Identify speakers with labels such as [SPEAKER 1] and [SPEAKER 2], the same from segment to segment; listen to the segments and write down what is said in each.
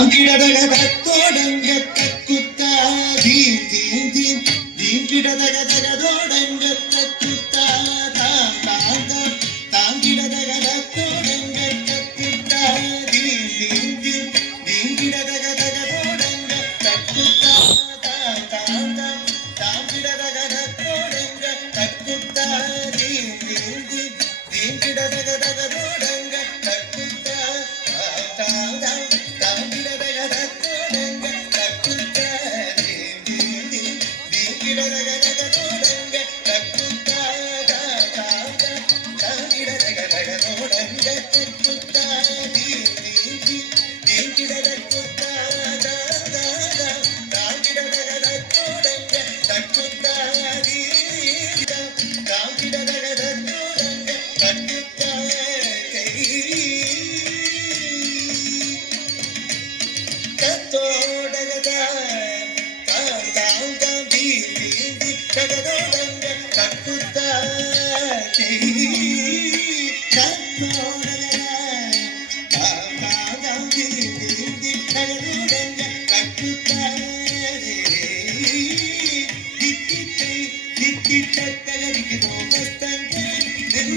[SPEAKER 1] താങ്കിടതകത്തോടങ്ക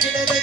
[SPEAKER 1] Congratulations.